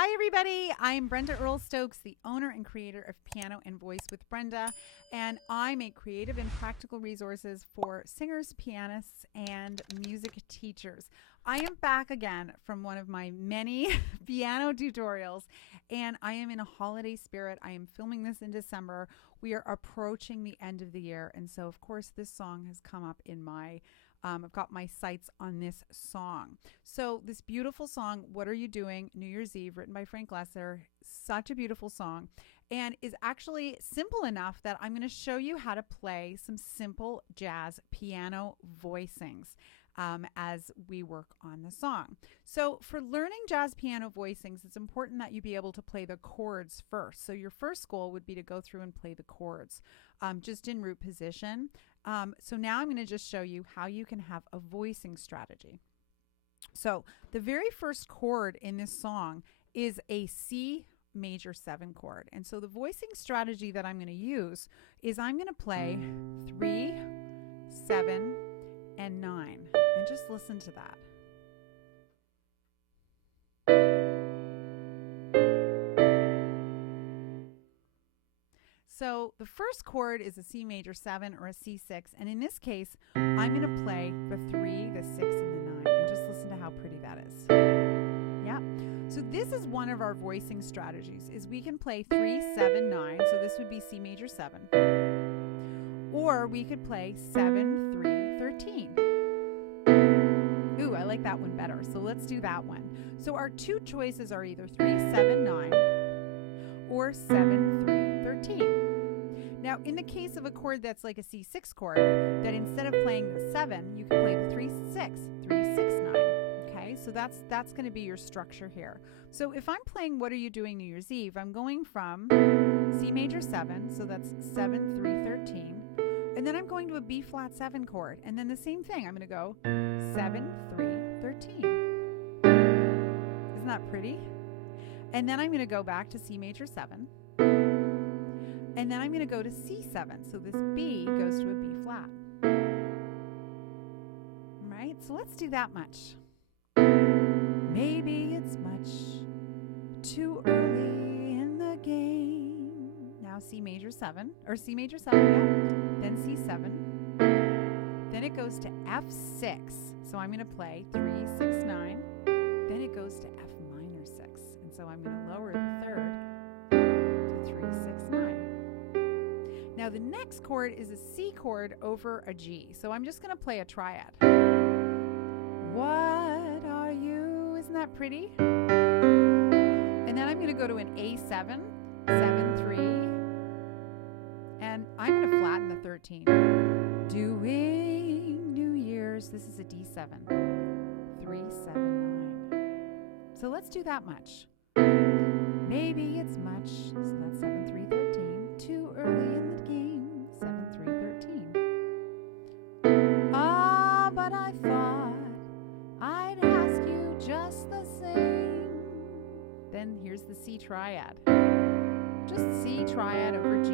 Hi, everybody. I'm Brenda Earl Stokes, the owner and creator of Piano and Voice with Brenda, and I make creative and practical resources for singers, pianists, and music teachers. I am back again from one of my many piano tutorials, and I am in a holiday spirit. I am filming this in December. We are approaching the end of the year, and so, of course, this song has come up in my I've got my sights on this song. So this beautiful song, What Are You Doing? New Year's Eve, written by Frank Lesser, such a beautiful song, and is actually simple enough that I'm going to show you how to play some simple jazz piano voicings as we work on the song. So for learning jazz piano voicings, it's important that you be able to play the chords first. So your first goal would be to go through and play the chords just in root position. So now I'm going to just show you how you can have a voicing strategy. So the very first chord in this song is a C major 7 chord. And so the voicing strategy that I'm going to use is I'm going to play 3, 7, and 9. And just listen to that. So the first chord is a C major 7 or a C6, and in this case, I'm going to play the 3, the 6, and the 9, and just listen to how pretty that is. Yeah. So this is one of our voicing strategies, is we can play 3, 7, 9, so this would be C major 7, or we could play 7, 3, 13. Ooh, I like that one better, so let's do that one. So our two choices are either 3, 7, 9, or 7, 3, 13. Now, in the case of a chord that's like a C6 chord, that instead of playing the 7, you can play the 3, 6, 3, 6, 9. Okay, so that's going to be your structure here. So if I'm playing What Are You Doing New Year's Eve, I'm going from C major 7, so that's 7, 3, 13, and then I'm going to a B flat 7 chord, and then the same thing, I'm going to go 7, 3, 13. Isn't that pretty? And then I'm going to go back to C major 7. And then I'm going to go to C7. So this B goes to a B flat. Right? So let's do that much. Maybe it's much too early in the game. Now C major 7, or C major 7, yeah. Then C7. Then it goes to F6. So I'm going to play 3, 6, 9. Then it goes to F minor 6. And so I'm going to lower the third to 3, 6, 9. Now the next chord is a C chord over a G. So I'm just going to play a triad. What are you? Isn't that pretty? And then I'm going to go to an A7, 7, 3. And I'm going to flatten the 13. Doing New Year's. This is a D7. 3, 7, 9. So let's do that much. Maybe it's much. So that's 7, 3, 13. Too early in the game. 7, 3, 13. Ah, but I thought I'd ask you just the same. Then here's the C triad. Just C triad over G.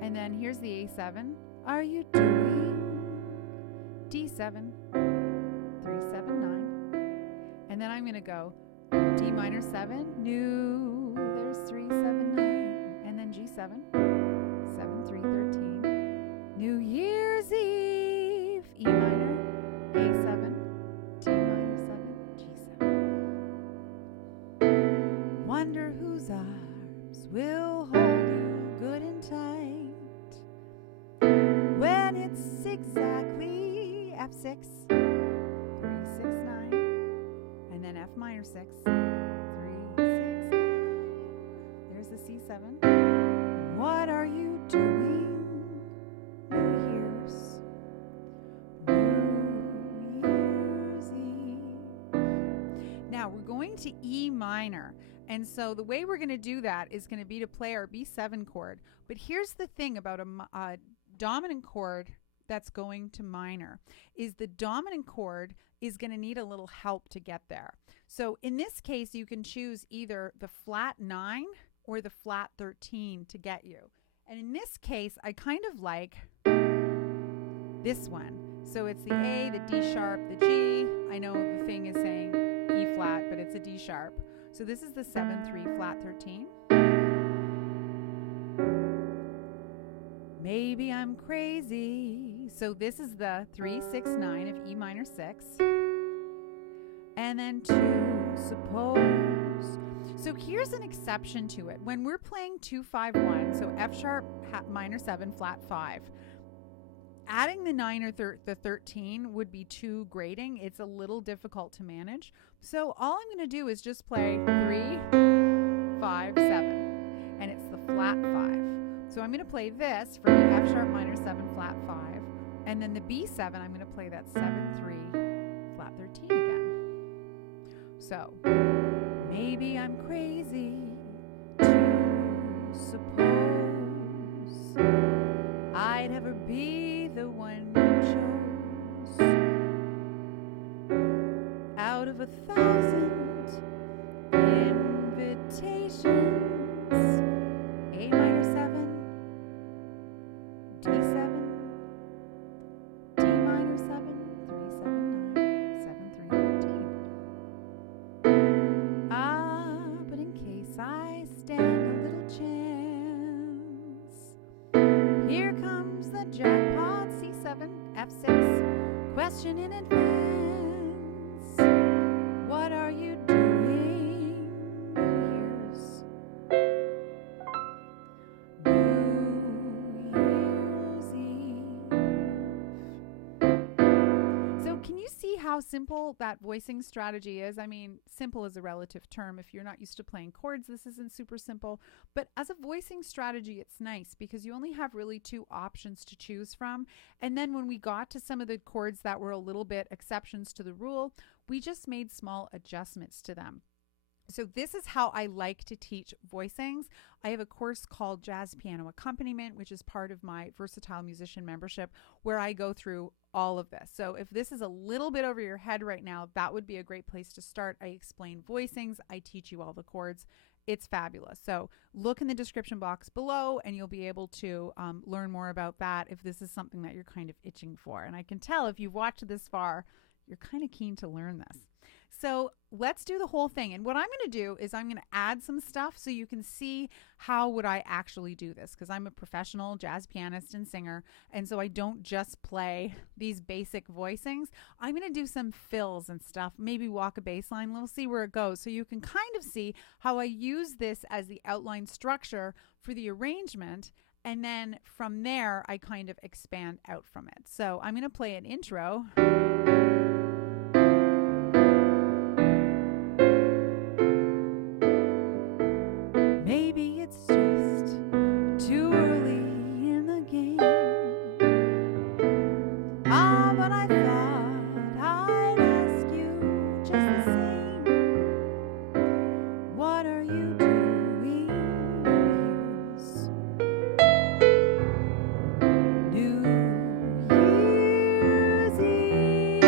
And then here's the A7. Are you doing D7? 3, 7, 9. And then I'm going to go D minor 7, new, there's 3, 7, 9, and then G7, 7, 3, 13, New Year's Eve, E minor, A7, D minor 7, G7. Wonder whose arms will hold you good and tight when it's exactly F6, 3, 6, 9. And then F minor 6, 3, 6, 9. There's the C7. What are you doing? New Year's Eve. Now we're going to E minor. And so the way we're going to do that is going to be to play our B7 chord. But here's the thing about a dominant chord that's going to minor, is the dominant chord is going to need a little help to get there. So in this case, you can choose either the flat 9 or the flat 13 to get you. And in this case, I kind of like this one. So it's the A, the D sharp, the G. I know the thing is saying E flat, but it's a D sharp. So this is the 7-3 flat 13. Maybe I'm crazy. So this is the 3-6-9 of E minor 6. And then 2, suppose. So here's an exception to it. When we're playing 2-5-1, so F sharp minor 7 flat 5, adding the 9 or the 13 would be too grating. It's a little difficult to manage. So all I'm going to do is just play 3, 5, 7. And it's the flat 5. So I'm going to play this for the F sharp minor 7 flat 5. And then the B7, I'm going to play that 7-3 flat 13 again. So maybe I'm crazy to suppose I'd ever be the one you chose out of 1,000 invitations. A minor 7, D7, D minor 7, 3-7-9, 7-3-13. But in case I stand a little chance, here comes the jackpot, C7, F6, question in advance. What are you doing? New Year's Eve. So can you see how simple that voicing strategy is? I mean, simple is a relative term. If you're not used to playing chords, this isn't super simple. But as a voicing strategy, it's nice because you only have really 2 options to choose from. And then when we got to some of the chords that were a little bit exceptions to the rule, we just made small adjustments to them. So this is how I like to teach voicings. I have a course called Jazz Piano Accompaniment, which is part of my Versatile Musician membership, where I go through all of this. So if this is a little bit over your head right now, that would be a great place to start. I explain voicings. I teach you all the chords. It's fabulous. So look in the description box below and you'll be able to learn more about that if this is something that you're kind of itching for. And I can tell if you've watched this far, you're kind of keen to learn this. So let's do the whole thing. And what I'm going to do is I'm going to add some stuff so you can see how would I actually do this, because I'm a professional jazz pianist and singer. And so I don't just play these basic voicings. I'm going to do some fills and stuff, maybe walk a bass line. We'll see where it goes. So you can kind of see how I use this as the outline structure for the arrangement. And then from there, I kind of expand out from it. So I'm going to play an intro. Maybe it's just too early in the game. But I thought I'd ask you just the same. What are you doing? Here's New Year's Eve.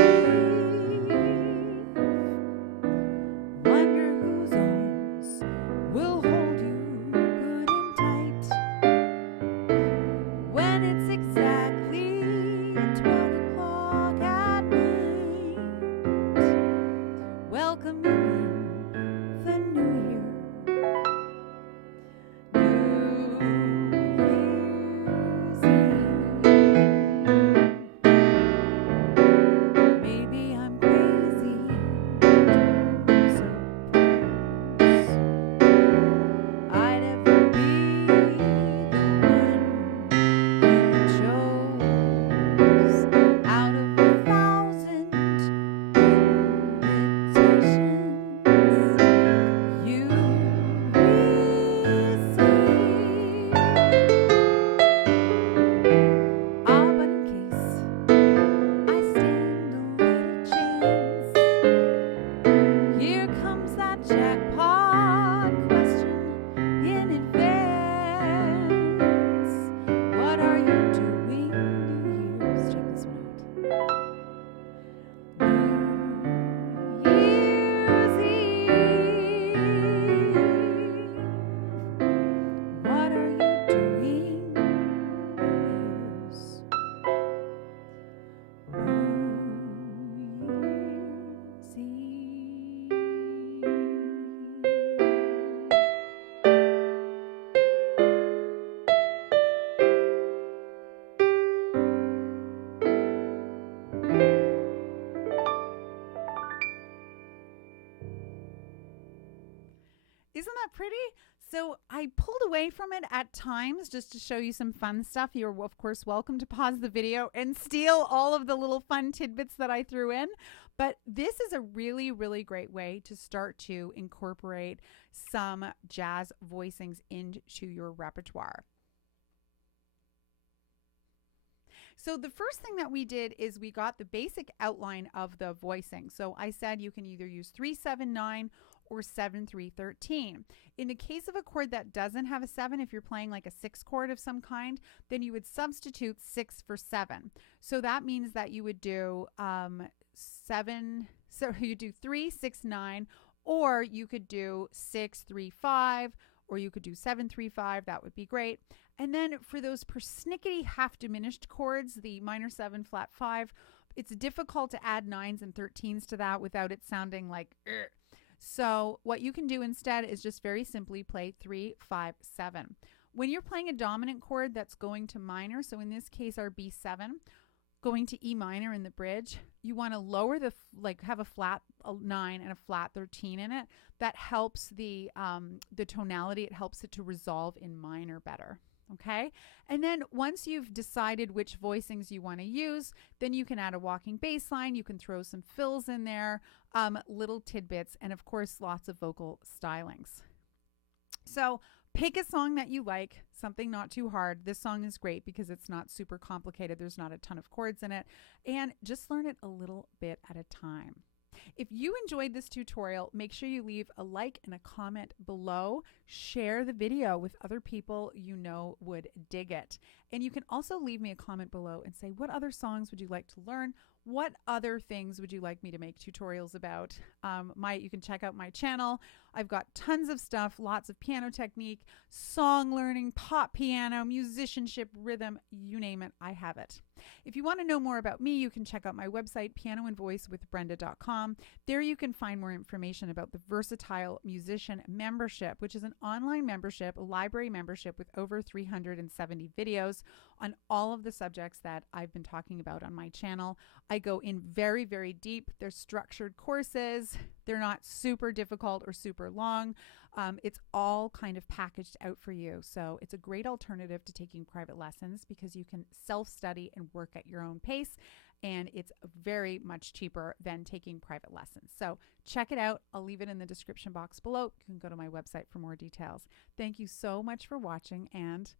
Isn't that pretty? So I pulled away from it at times just to show you some fun stuff. You're, of course, welcome to pause the video and steal all of the little fun tidbits that I threw in. But this is a really, really great way to start to incorporate some jazz voicings into your repertoire. So the first thing that we did is we got the basic outline of the voicing. So I said you can either use 3-7-9 or 7-3-13. In the case of a chord that doesn't have a 7, if you're playing like a 6 chord of some kind, then you would substitute 6 for 7. So that means that you would do 7, so you do 3-6-9, or you could do 6-3-5, or you could do 7-3-5. That would be great. And then for those persnickety half diminished chords, the minor 7 flat 5, it's difficult to add 9s and 13s to that without it sounding like ugh. So what you can do instead is just very simply play 3-5-7. When you're playing a dominant chord that's going to minor, so in this case our B7, going to E minor in the bridge, you want to lower the, have a flat 9 and a flat 13 in it. That helps the tonality. It helps it to resolve in minor better. Okay. And then once you've decided which voicings you want to use, then you can add a walking bass line. You can throw some fills in there, little tidbits, and of course, lots of vocal stylings. So pick a song that you like, something not too hard. This song is great because it's not super complicated. There's not a ton of chords in it, and just learn it a little bit at a time. If you enjoyed this tutorial, make sure you leave a like and a comment below. Share the video with other people you know would dig it. And you can also leave me a comment below and say, what other songs would you like to learn? What other things would you like me to make tutorials about? You can check out my channel. I've got tons of stuff, lots of piano technique, song learning, pop piano, musicianship, rhythm, you name it, I have it. If you want to know more about me, you can check out my website, pianoandvoicewithbrenda.com. There you can find more information about the Versatile Musician Membership, which is an online membership, a library membership with over 370 videos on all of the subjects that I've been talking about on my channel. I go in very, very deep. They're structured courses. They're not super difficult or super long. It's all kind of packaged out for you. So it's a great alternative to taking private lessons because you can self-study and work at your own pace. And it's very much cheaper than taking private lessons. So check it out. I'll leave it in the description box below. You can go to my website for more details. Thank you so much for watching, and